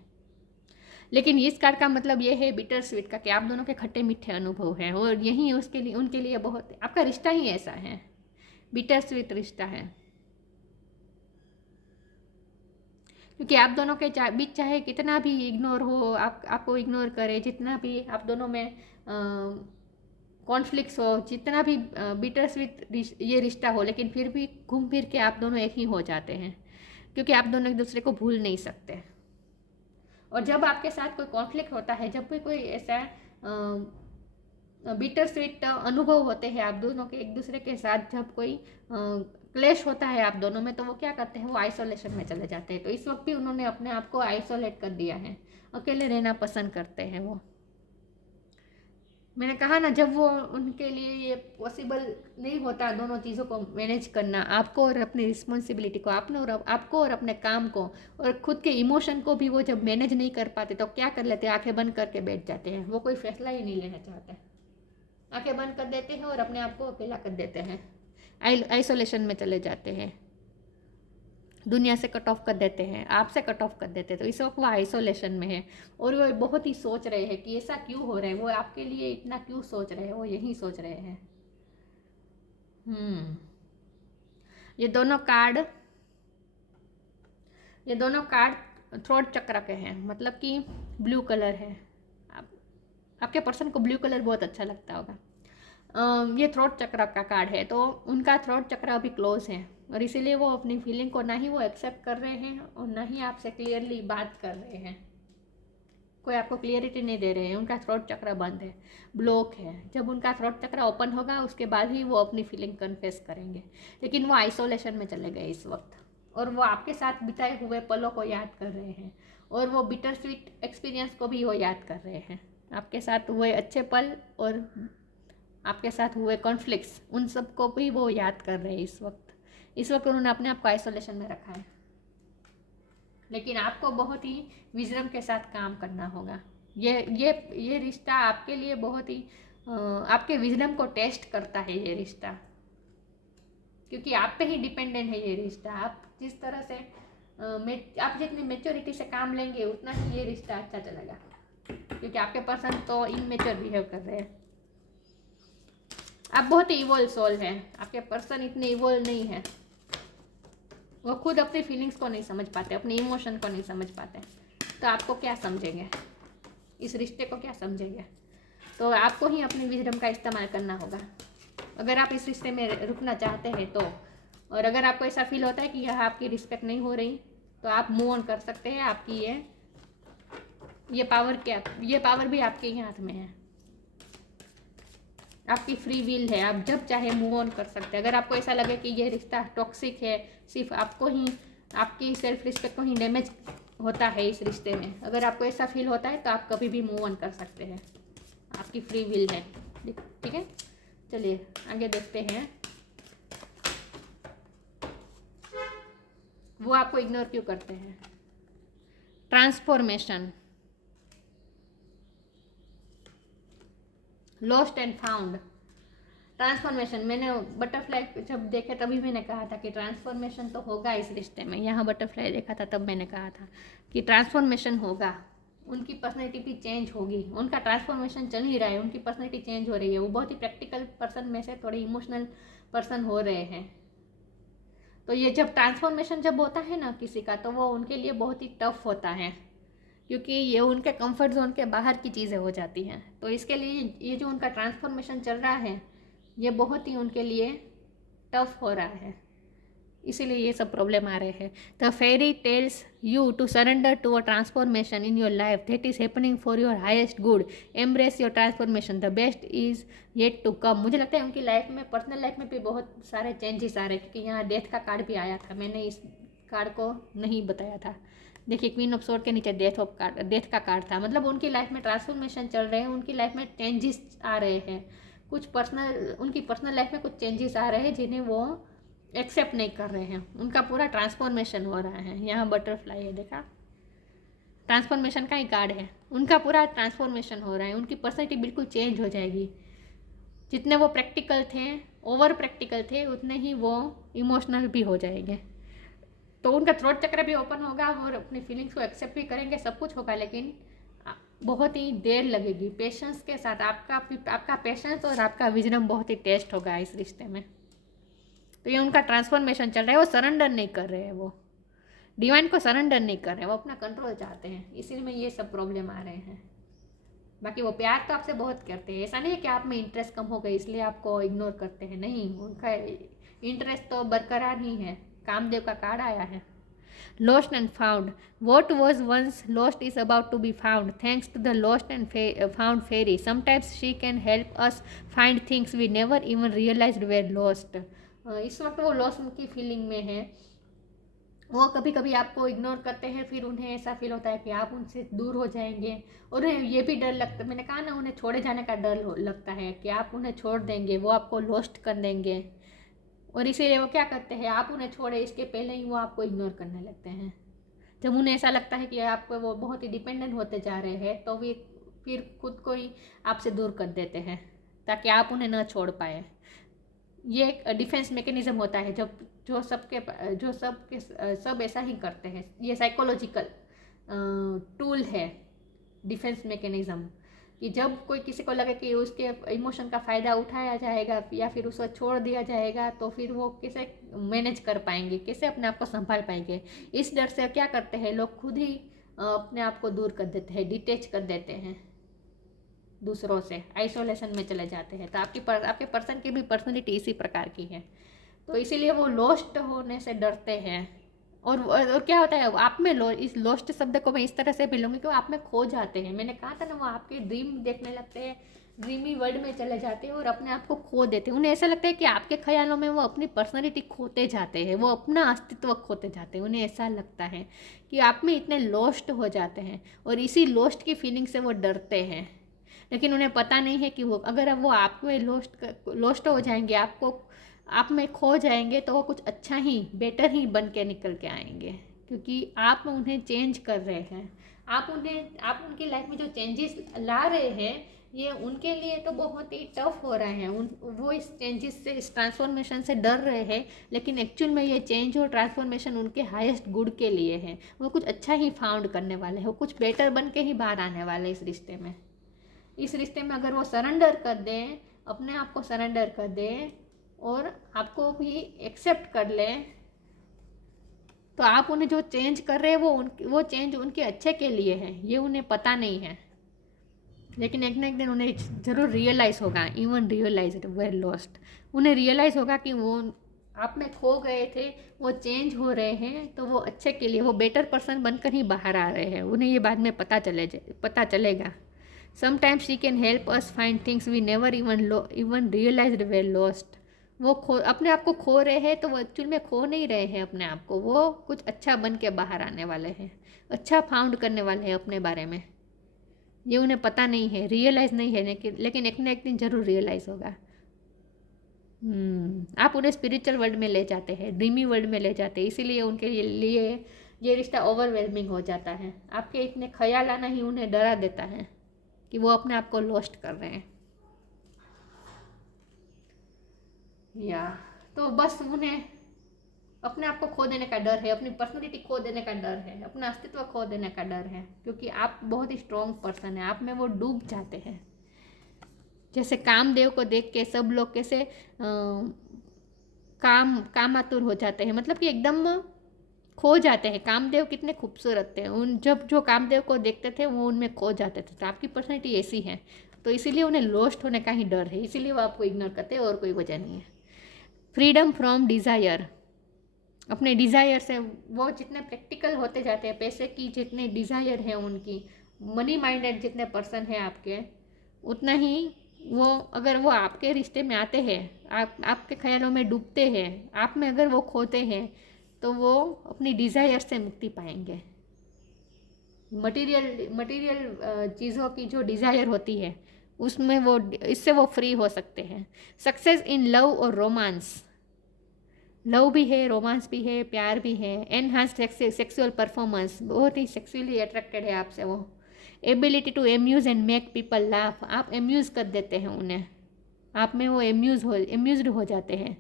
लेकिन इस कार्ड का मतलब ये है बिटर स्वीट का, कि आप दोनों के खट्टे मीठे अनुभव हैं और यही उसके लिए उनके लिए बहुत, आपका रिश्ता ही ऐसा है, बिटर स्वीट रिश्ता है। क्योंकि आप दोनों के बीच चाहे कितना भी इग्नोर हो, आपको इग्नोर करे, जितना भी आप दोनों में कॉन्फ्लिक्ट्स हो, जितना भी बिटर स्वीट ये रिश्ता हो, लेकिन फिर भी घूम फिर के आप दोनों एक ही हो जाते हैं, क्योंकि आप दोनों एक दूसरे को भूल नहीं सकते। और जब आपके साथ कोई कॉन्फ्लिक्ट होता है, जब भी कोई ऐसा बिटर स्वीट अनुभव होते हैं आप दोनों के एक दूसरे के साथ, जब कोई क्लेश होता है आप दोनों में, तो वो क्या करते हैं, वो आइसोलेशन में चले जाते हैं। तो इस वक्त भी उन्होंने अपने आप को आइसोलेट कर दिया है, अकेले रहना पसंद करते हैं वो। मैंने कहा ना, जब वो उनके लिए ये पॉसिबल नहीं होता दोनों चीज़ों को मैनेज करना, आपको और अपनी रिस्पॉन्सिबिलिटी को, आपको और अपने काम को और खुद के इमोशन को भी, वो जब मैनेज नहीं कर पाते तो क्या कर लेते हैं, आंखें बंद करके बैठ जाते हैं। वो कोई फैसला ही नहीं लेना चाहते, आंखें बंद कर देते हैं और अपने आप को अकेला कर देते हैं, आइसोलेशन में चले जाते हैं, दुनिया से कट ऑफ कर देते हैं, आपसे कट ऑफ कर देते हैं। तो इस वक्त वो आइसोलेशन में है और वो बहुत ही सोच रहे हैं कि ऐसा क्यों हो रहा है, वो आपके लिए इतना क्यों सोच रहे हैं, वो यही सोच रहे हैं। ये दोनों कार्ड थ्रोट चक्र के हैं, मतलब कि ब्लू कलर है। आपके पर्सन को ब्लू कलर बहुत अच्छा लगता होगा। ये थ्रोट चक्र का कार्ड है, तो उनका थ्रोट चक्र अभी क्लोज है और इसीलिए वो अपनी फीलिंग को ना ही वो एक्सेप्ट कर रहे हैं और ना ही आपसे क्लियरली बात कर रहे हैं। कोई आपको क्लियरिटी नहीं दे रहे हैं, उनका थ्रोट चक्र बंद है, ब्लॉक है। जब उनका थ्रोट चक्र ओपन होगा उसके बाद ही वो अपनी फीलिंग कन्फेस करेंगे। लेकिन वो आइसोलेशन में चले गए इस वक्त, और वो आपके साथ बिताए हुए पलों को याद कर रहे हैं और वो बिटर स्वीट एक्सपीरियंस को भी वो याद कर रहे हैं। आपके साथ हुए अच्छे पल और आपके साथ हुए कॉन्फ्लिक्ट्स, उन सब को भी वो याद कर रहे हैं इस वक्त उन्होंने अपने आप को आइसोलेशन में रखा है। लेकिन आपको बहुत ही विजडम के साथ काम करना होगा। ये रिश्ता आपके लिए बहुत ही आपके विजडम को टेस्ट करता है ये रिश्ता, क्योंकि आप पे ही डिपेंडेंट है ये रिश्ता। आप जिस तरह से आप जितनी मेच्योरिटी से काम लेंगे उतना ही ये रिश्ता अच्छा चलेगा, क्योंकि आपके पर्सन तो इनमेच्योर बिहेव कर रहे हैं। आप बहुत ही इवोल्व सोल हैं, आपके पर्सन इतने इवोल्व नहीं है, वो खुद अपनी फीलिंग्स को नहीं समझ पाते, अपने इमोशन को नहीं समझ पाते, तो आपको क्या समझेंगे, इस रिश्ते को क्या समझेंगे। तो आपको ही अपनी विजडम का इस्तेमाल करना होगा अगर आप इस रिश्ते में रुकना चाहते हैं तो। और अगर आपको ऐसा फील होता है कि यह आपकी रिस्पेक्ट नहीं हो रही, तो आप मूव ऑन कर सकते हैं। आपकी ये पावर भी आपके ही हाथ में है, आपकी फ्री विल है, आप जब चाहे मूव ऑन कर सकते हैं। अगर आपको ऐसा लगे कि ये रिश्ता टॉक्सिक है, सिर्फ आपको ही, आपकी सेल्फ रिस्पेक्ट को ही डैमेज होता है इस रिश्ते में, अगर आपको ऐसा फील होता है तो आप कभी भी मूव ऑन कर सकते हैं, आपकी फ्री विल है। ठीक है, चलिए आगे देखते हैं वो आपको इग्नोर क्यों करते हैं। Transformation, lost and found. Transformation, मैंने बटरफ्लाई जब देखे तभी मैंने कहा था कि ट्रांसफॉर्मेशन तो होगा इस रिश्ते में। यहाँ बटरफ्लाई देखा था तब मैंने कहा था कि ट्रांसफॉर्मेशन होगा, उनकी पर्सनैलिटी भी चेंज होगी। उनका ट्रांसफॉर्मेशन चल ही रहा है, उनकी पर्सनैलिटी चेंज हो रही है। वो बहुत ही प्रैक्टिकल पर्सन में से थोड़े इमोशनल पर्सन हो रहे हैं। तो ये जब ट्रांसफॉर्मेशन जब होता है ना किसी का, तो वो उनके लिए बहुत ही टफ होता है, क्योंकि ये उनके कंफर्ट जोन के बाहर की चीज़ें हो जाती हैं। तो इसके लिए ये जो उनका ट्रांसफॉर्मेशन चल रहा है ये बहुत ही उनके लिए टफ हो रहा है, इसीलिए ये सब प्रॉब्लम आ रहे हैं। The fairy tells you to surrender to a transformation in your life that is happening for your highest good. Embrace your transformation, the best is yet to come. मुझे लगता है उनकी लाइफ में, पर्सनल लाइफ में भी बहुत सारे changes आ रहे हैं, क्योंकि यहाँ डेथ का कार्ड भी आया था, मैंने इस कार्ड को नहीं बताया था। देखिए क्वीन ऑफ सोर्ड के नीचे डेथ का कार्ड था, मतलब उनकी लाइफ में ट्रांसफॉर्मेशन चल रहे हैं, उनकी लाइफ में चेंजेस आ रहे हैं, कुछ उनकी पर्सनल लाइफ में कुछ चेंजेस आ रहे हैं जिन्हें वो एक्सेप्ट नहीं कर रहे हैं। उनका पूरा ट्रांसफॉर्मेशन हो रहा है। यहाँ बटरफ्लाई है, देखा, ट्रांसफॉर्मेशन का ही कार्ड है। उनका पूरा ट्रांसफॉर्मेशन हो रहा है, उनकी पर्सनैलिटी बिल्कुल चेंज हो जाएगी। जितने वो प्रैक्टिकल थे, ओवर प्रैक्टिकल थे, उतने ही वो इमोशनल भी हो जाएंगे। तो उनका थ्रोट चक्र भी ओपन होगा और अपनी फीलिंग्स को एक्सेप्ट भी करेंगे, सब कुछ होगा, लेकिन बहुत ही देर लगेगी। पेशेंस के साथ आपका पेशेंस और आपका विजडम बहुत ही टेस्ट होगा इस रिश्ते में। तो ये उनका ट्रांसफॉर्मेशन चल रहा है, वो सरेंडर नहीं कर रहे हैं, वो डिवाइन को सरेंडर नहीं कर रहे हैं, वो अपना कंट्रोल चाहते हैं, इसीलिए ये सब प्रॉब्लम आ रहे हैं। बाकी वो प्यार तो आपसे बहुत करते हैं, ऐसा नहीं है कि आप में इंटरेस्ट कम हो गई इसलिए आपको इग्नोर करते हैं, नहीं, उनका इंटरेस्ट तो बरकरार ही है। कामदेव का कार्ड आया है, lost and found. What was once lost is about to be found thanks to the lost and found fairy. Sometimes she can help us find things we never even realized were lost. इस वक्त वो loss की feeling में है। वो कभी कभी आपको इग्नोर करते हैं, फिर उन्हें ऐसा फील होता है कि आप उनसे दूर हो जाएंगे, और उन्हें ये भी डर लगता है, मैंने कहा ना, उन्हें छोड़े जाने का डर लगता है कि आप उन्हें छोड़ देंगे, वो आपको लॉस्ट कर देंगे, और इसीलिए वो क्या करते हैं, आप उन्हें छोड़े इसके पहले ही वो आपको इग्नोर करने लगते हैं। जब उन्हें ऐसा लगता है कि आप वो बहुत ही डिपेंडेंट होते जा रहे हैं, तो वे फिर खुद को ही आपसे दूर कर देते हैं ताकि आप उन्हें न छोड़ पाए। ये एक डिफेंस मैकेनिज्म होता है, जो सब ऐसा ही करते हैं। ये साइकोलॉजिकल टूल है, डिफेंस मैकेनिज्म, कि जब कोई किसी को लगे कि उसके इमोशन का फ़ायदा उठाया जाएगा या फिर उसको छोड़ दिया जाएगा, तो फिर वो कैसे मैनेज कर पाएंगे, कैसे अपने आप को संभाल पाएंगे। इस डर से क्या करते हैं लोग, खुद ही अपने आप को दूर कर देते हैं, डिटेच कर देते हैं दूसरों से, आइसोलेशन में चले जाते हैं। तो आपके पर्सन की भी पर्सनैलिटी इसी प्रकार की है, तो इसीलिए वो लॉस्ट होने से डरते हैं। और क्या होता है, आप में इस लॉस्ट शब्द को मैं इस तरह से भी लूँगी कि वो आप में खो जाते हैं। मैंने कहा था ना, वो आपके ड्रीम देखने लगते हैं, ड्रीमी वर्ल्ड में चले जाते हैं और अपने आप को खो देते हैं। उन्हें ऐसा लगता है कि आपके ख्यालों में वो अपनी पर्सनैलिटी खोते जाते हैं, वो अपना अस्तित्व खोते जाते हैं। उन्हें ऐसा लगता है कि आप में इतने लॉस्ट हो जाते हैं, और इसी लॉस्ट की फीलिंग से वो डरते हैं। लेकिन उन्हें पता नहीं है कि वो अगर वो आप में लॉस्ट हो जाएंगे, आप में खो जाएंगे, तो वो कुछ अच्छा ही, बेटर ही बन के निकल के आएंगे, क्योंकि आप उन्हें चेंज कर रहे हैं। आप उनकी लाइफ में जो चेंजेस ला रहे हैं, ये उनके लिए तो बहुत ही टफ हो रहे हैं। वो इस चेंजेस से, इस ट्रांसफॉर्मेशन से डर रहे हैं, लेकिन एक्चुअल में ये चेंज और ट्रांसफॉर्मेशन उनके हाईएस्ट गुड के लिए है। वो कुछ अच्छा ही फाउंड करने वाले हैं, वो कुछ बेटर बन के ही बाहर आने वाले हैं इस रिश्ते में। अगर वो सरेंडर कर दें, अपने आप को सरेंडर कर दें और आपको भी एक्सेप्ट कर लें, तो आप उन्हें जो चेंज कर रहे हैं वो चेंज उनके अच्छे के लिए है। ये उन्हें पता नहीं है, लेकिन एक ना एक दिन उन्हें ज़रूर रियलाइज़ होगा। इवन रियलाइज वेर लॉस्ट, उन्हें रियलाइज़ होगा कि वो आप में खो गए थे, वो चेंज हो रहे हैं, तो वो अच्छे के लिए, वो बेटर पर्सन बनकर ही बाहर आ रहे हैं। उन्हें ये बाद में पता चलेगा। Sometimes she can help us find things we never even realised were lost. वो अपने आप को खो रहे हैं, तो वो एक्चुअल में खो नहीं रहे हैं अपने आप को, वो कुछ अच्छा बन के बाहर आने वाले हैं, अच्छा फाउंड करने वाले हैं अपने बारे में। ये उन्हें पता नहीं है, रियलाइज़ नहीं है, लेकिन एक ना एक दिन ज़रूर रियलाइज़ होगा। आप उन्हें स्पिरिचुअल वर्ल्ड में ले जाते हैं, ड्रीमी वर्ल्ड में ले जाते हैं, इसीलिए उनके लिए ये रिश्ता ओवरवेलमिंग हो जाता है। आपके इतने ख्याल आना ही उन्हें डरा देता है कि वो अपने आप को लॉस्ट कर रहे हैं। या तो बस उन्हें अपने आप को खो देने का डर है, अपनी पर्सनैलिटी खो देने का डर है, अपना अस्तित्व खो देने का डर है, क्योंकि आप बहुत ही स्ट्रॉन्ग पर्सन है, आप में वो डूब जाते हैं। जैसे कामदेव को देख के सब लोग कैसे कामातुर हो जाते हैं, मतलब कि एकदम खो जाते हैं। कामदेव कितने खूबसूरत थे, उन जब जो कामदेव को देखते थे वो उनमें खो जाते थे। तो आपकी पर्सनैलिटी ऐसी है, तो इसीलिए उन्हें लॉस्ट होने का ही डर है, इसीलिए वो आपको इग्नोर करते हैं, और कोई वजह नहीं है। फ्रीडम फ्रॉम डिज़ायर, अपने डिज़ायर से वो जितने प्रैक्टिकल होते जाते हैं, पैसे की जितने डिज़ायर है उनकी, मनी माइंडेड जितने पर्सन है आपके, उतना ही वो, अगर वो आपके रिश्ते में आते हैं, आपके ख्यालों में डूबते हैं, आप में अगर वो खोते हैं, तो वो अपनी डिज़ायर से मुक्ति पाएंगे। मटेरियल चीज़ों की जो डिज़ायर होती है उसमें वो, इससे वो फ्री हो सकते हैं। सक्सेस इन लव और रोमांस, लव भी है, रोमांस भी है, प्यार भी है। एनहांस सेक्सुअल परफॉर्मेंस, बहुत ही सेक्सुअली अट्रैक्टेड है आपसे वो। Ability to amuse and make people laugh, आप एम्यूज़ कर देते हैं उन्हें, आप में वो एम्यूज़ड हो जाते हैं।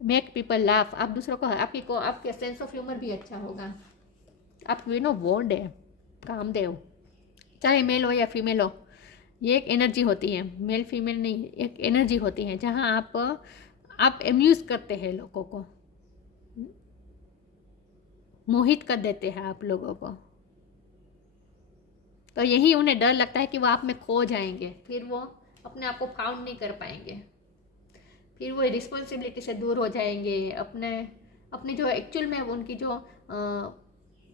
मेक पीपल लाफ, आप दूसरों को, आपके सेंस ऑफ ह्यूमर भी अच्छा होगा। आप वॉन्ड है कामदेव, चाहे मेल हो या फीमेल हो, ये एक एनर्जी होती है, मेल फीमेल नहीं, एक एनर्जी होती है जहाँ आप एम्यूज़ करते हैं, लोगों को मोहित कर देते हैं आप लोगों को। तो यही उन्हें डर लगता है कि वो आप में खो जाएंगे, फिर वो अपने आप को फाउंड नहीं कर पाएंगे, फिर वो रिस्पॉन्सिबिलिटी से दूर हो जाएंगे, अपने जो एक्चुअल में उनकी जो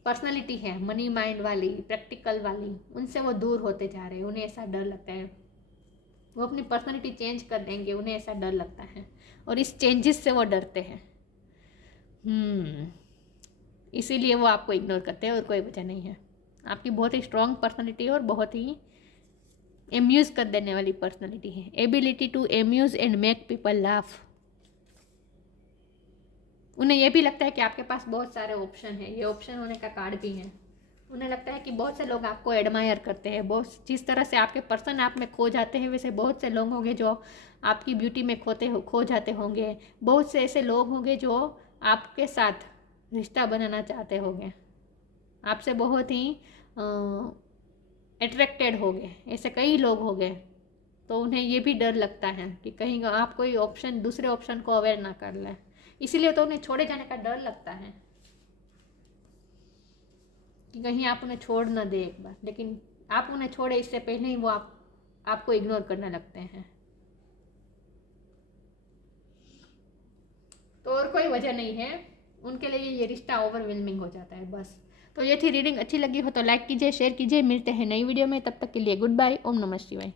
पर्सनालिटी है, मनी माइंड वाली, प्रैक्टिकल वाली, उनसे वो दूर होते जा रहे हैं। उन्हें ऐसा डर लगता है, वो अपनी पर्सनालिटी चेंज कर देंगे, उन्हें ऐसा डर लगता है, और इस चेंजेस से वो डरते हैं। इसीलिए वो आपको इग्नोर करते हैं, और कोई वजह नहीं है। आपकी बहुत ही स्ट्रॉन्ग पर्सनालिटी है और बहुत ही एम्यूज़ कर देने वाली पर्सनालिटी है। Ability to amuse and make people laugh, उन्हें यह भी लगता है कि आपके पास बहुत सारे ऑप्शन है, ये ऑप्शन होने का कार्ड भी है। उन्हें लगता है कि बहुत से लोग आपको एडमायर करते हैं, बहुत, जिस तरह से आपके पर्सन आप में खो जाते हैं, वैसे बहुत से लोग होंगे जो आपकी ब्यूटी में खो जाते होंगे। बहुत से ऐसे लोग होंगे जो आपके साथ रिश्ता बनाना चाहते होंगे, आपसे बहुत ही अट्रैक्टेड हो गए, ऐसे कई लोग हो गए। तो उन्हें ये भी डर लगता है कि कहीं आप कोई ऑप्शन, दूसरे ऑप्शन को अवेयर ना कर लें, इसीलिए तो उन्हें छोड़े जाने का डर लगता है कि कहीं आप उन्हें छोड़ ना दे एक बार। लेकिन आप उन्हें छोड़े इससे पहले ही वो आपको इग्नोर करने लगते हैं। तो और कोई वजह नहीं है, उनके लिए ये रिश्ता ओवरवेलमिंग हो जाता है बस। तो ये थी रीडिंग, अच्छी लगी हो तो लाइक कीजिए, शेयर कीजिए। मिलते हैं नई वीडियो में, तब तक के लिए गुड बाय। ओम नमः शिवाय।